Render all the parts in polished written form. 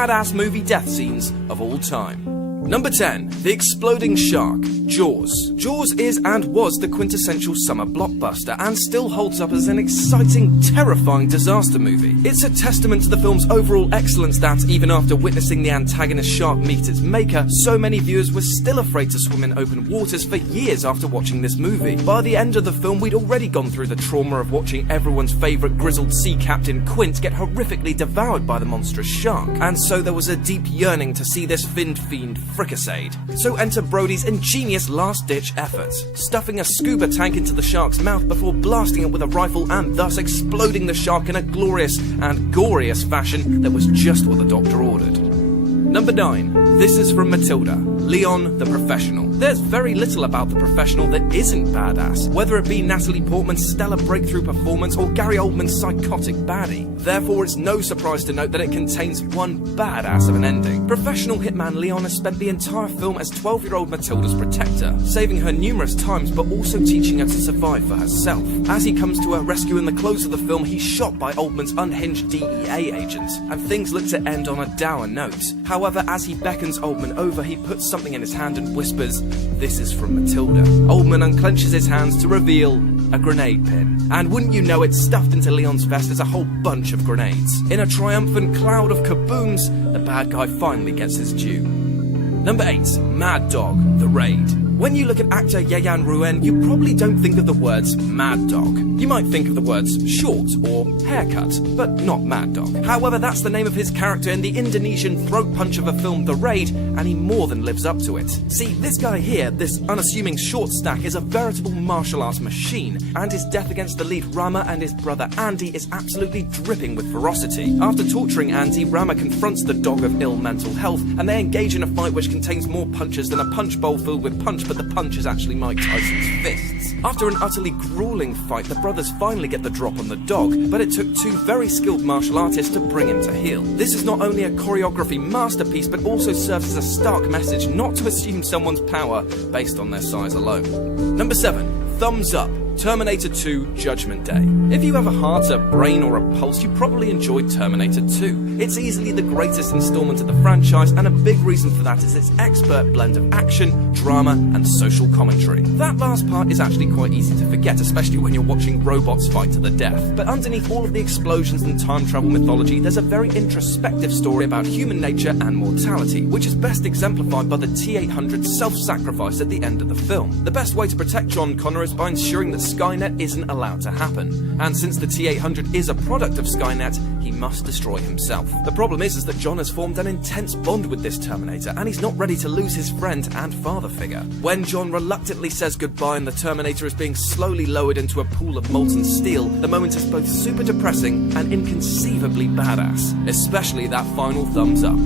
badass movie death scenes of all time. Number 10. The Exploding Shark, Jaws. Jaws is and was the quintessential summer blockbuster and still holds up as an exciting, terrifying disaster movie. It's a testament to the film's overall excellence that, even after witnessing the antagonist shark meet its maker, so many viewers were still afraid to swim in open waters for years after watching this movie. By the end of the film, we'd already gone through the trauma of watching everyone's favourite grizzled sea captain Quint get horrifically devoured by the monstrous shark, and so there was a deep yearning to see this finned fiend fricasseed. So enter Brody's ingenious last-ditch effort, stuffing a scuba tank into the shark's mouth before blasting it with a rifle and thus exploding the shark in a glorious and goriest fashion that was just what the doctor ordered. Number 9. This is from Matilda, Leon the Professional. There's very little about the professional that isn't badass, whether it be Natalie Portman's stellar breakthrough performance or Gary Oldman's psychotic baddie. Therefore, it's no surprise to note that it contains one badass of an ending. Professional hitman Leon has spent the entire film as 12-year-old Matilda's protector, saving her numerous times but also teaching her to survive for herself. As he comes to her rescue in the close of the film, he's shot by Oldman's unhinged DEA agent, and things look to end on a dour note. However, as he beckons Oldman over, he puts something in his hand and whispers, "This is from Matilda." Oldman unclenches his hands to reveal a grenade pin. And wouldn't you know it, stuffed into Leon's vest is a whole bunch of grenades. In a triumphant cloud of kabooms, the bad guy finally gets his due. Number 8. Mad Dog, The Raid. When you look at actor Yayan Ruben, you probably don't think of the words Mad Dog. You might think of the words short or haircut, but not Mad Dog. However, that's the name of his character in the Indonesian throat punch of a film, The Raid, and he more than lives up to it. See, this guy here, this unassuming short stack, is a veritable martial arts machine, and his death against the lead Rama and his brother Andy is absolutely dripping with ferocity. After torturing Andy, Rama confronts the dog of ill mental health, and they engage in a fight which contains more punches than a punch bowl filled with punch, but the punch is actually Mike Tyson's fists. After an utterly grueling fight, the brothers finally get the drop on the dog, but it took two very skilled martial artists to bring him to heel. This is not only a choreography masterpiece, but also serves as a stark message not to assume someone's power based on their size alone. Number 7. Thumbs Up, Terminator 2 Judgment Day. If you have a heart, a brain or a pulse, you probably enjoyed Terminator 2. It's easily the greatest installment of the franchise, and a big reason for that is its expert blend of action, drama and social commentary. That last part is actually quite easy to forget, especially when you're watching robots fight to the death. But underneath all of the explosions and time travel mythology, there's a very introspective story about human nature and mortality, which is best exemplified by the T-800 self-sacrifice at the end of the film. The best way to protect John Connor is by ensuring that Skynet isn't allowed to happen. And since the T-800 is a product of Skynet, he must destroy himself. The problem is that John has formed an intense bond with this Terminator, and he's not ready to lose his friend and father figure. When John reluctantly says goodbye and the Terminator is being slowly lowered into a pool of molten steel, the moment is both super depressing and inconceivably badass, especially that final thumbs up.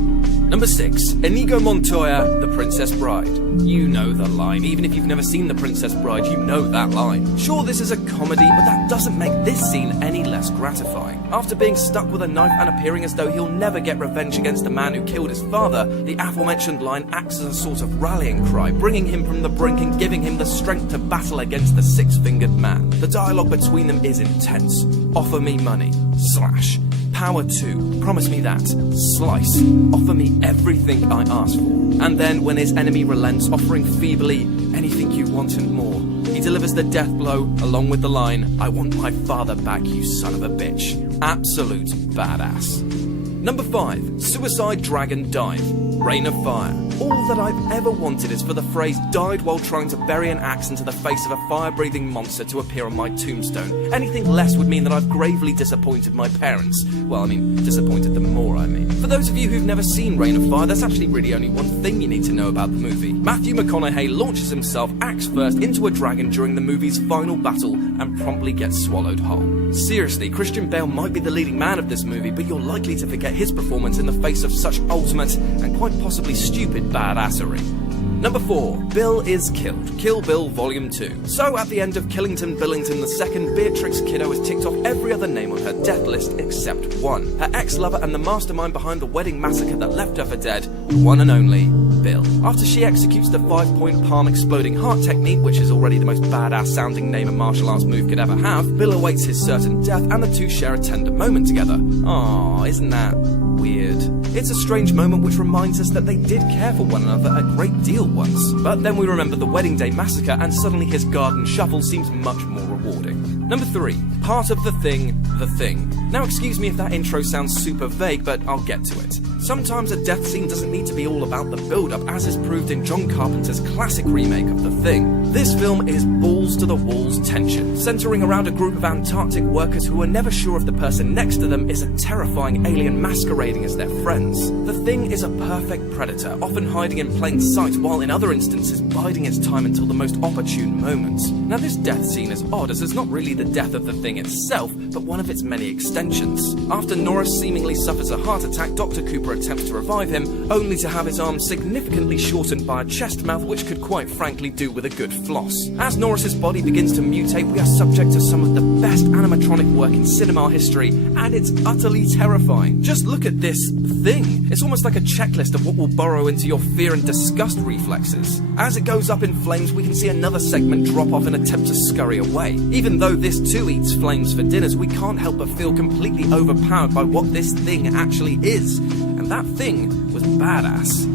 Number 6. Inigo Montoya, The Princess Bride. You know the line. Even if you've never seen The Princess Bride, you know that line. Sure, this is a comedy, but that doesn't make this scene any less gratifying. After being stuck with a knife and appearing as though he'll never get revenge against the man who killed his father, the aforementioned line acts as a sort of rallying cry, bringing him from the brink and giving him the strength to battle against the six-fingered man. The dialogue between them is intense. Offer me money. Slash. Power 2. Promise me that. Slice. Offer me everything I ask for. And then, when his enemy relents, offering feebly anything you want and more, he delivers the death blow along with the line, "I want my father back, you son of a bitch." Absolute badass. Number 5. Suicide Dragon Dive, Rain of Fire. All that I've ever wanted is for the phrase "died while trying to bury an axe into the face of a fire-breathing monster" to appear on my tombstone. Anything less would mean that I've gravely disappointed my parents. Well, disappointed them more, For those of you who've never seen Rain of Fire, there's actually really only one thing you need to know about the movie. Matthew McConaughey launches himself axe first into a dragon during the movie's final battle and promptly gets swallowed whole. Seriously, Christian Bale might be the leading man of this movie, but you're likely to forget his performance in the face of such ultimate and quite possibly stupid badassery. Number 4. Bill is Killed, Kill Bill Volume 2. So, at the end of Killington Billington II, Beatrix Kiddo has ticked off every other name on her death list except one. Her ex-lover and the mastermind behind the wedding massacre that left her for dead, the one and only Bill. After she executes the 5-point palm exploding heart technique, which is already the most badass sounding name a martial arts move could ever have, Bill awaits his certain death and the two share a tender moment together. Aww, isn't that weird. It's a strange moment which reminds us that they did care for one another a great deal once. But then we remember the wedding day massacre and suddenly his garden shuffle seems much more rewarding. Number 3. Part of the thing, the thing. Now excuse me if that intro sounds super vague, but I'll get to it. Sometimes a death scene doesn't need to be all about the build-up, as is proved in John Carpenter's classic remake of The Thing. This film is balls-to-the-walls tension, centering around a group of Antarctic workers who are never sure if the person next to them is a terrifying alien masquerading as their friends. The Thing is a perfect predator, often hiding in plain sight, while in other instances biding its time until the most opportune moment. Now this death scene is odd, as it's not really the death of the Thing itself, but one of its many extensions. After Norris seemingly suffers a heart attack, Dr. Cooper attempts to revive him, only to have his arm significantly shortened by a chest mouth which could quite frankly do with a good floss. As Norris's body begins to mutate, we are subject to some of the best animatronic work in cinema history, and it's utterly terrifying. Just look at this thing. It's almost like a checklist of what will burrow into your fear and disgust reflexes. As it goes up in flames, we can see another segment drop off and attempt to scurry away. Even though this too eats flames for dinners, we can't help but feel completely overpowered by what this thing actually is. And that thing was badass.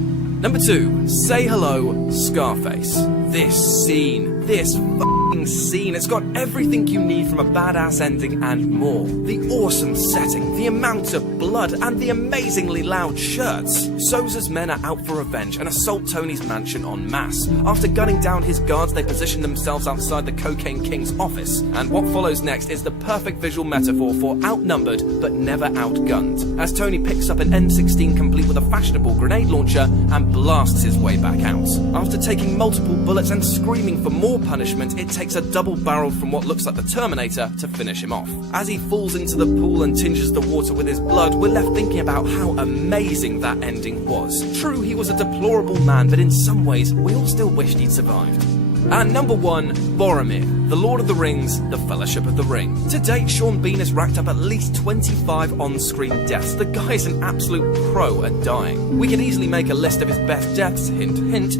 Number 2, Say Hello, Scarface. This scene, this f***ing scene, it's got everything you need from a badass ending and more. The awesome setting, the amount of blood, and the amazingly loud shirts. Sousa's men are out for revenge and assault Tony's mansion en masse. After gunning down his guards, they position themselves outside the Cocaine King's office. And what follows next is the perfect visual metaphor for outnumbered but never outgunned, as Tony picks up an M16 complete with a fashionable grenade launcher and blasts his way back out. After taking multiple bullets and screaming for more punishment, it takes a double barrel from what looks like the Terminator to finish him off. As he falls into the pool and tinges the water with his blood, we're left thinking about how amazing that ending was. True, he was a deplorable man, but in some ways, we all still wished he'd survived. And number 1, Boromir, The Lord of the Rings, The Fellowship of the Ring. To date, Sean Bean has racked up at least 25 on-screen deaths. The guy is an absolute pro at dying. We could easily make a list of his best deaths, hint hint,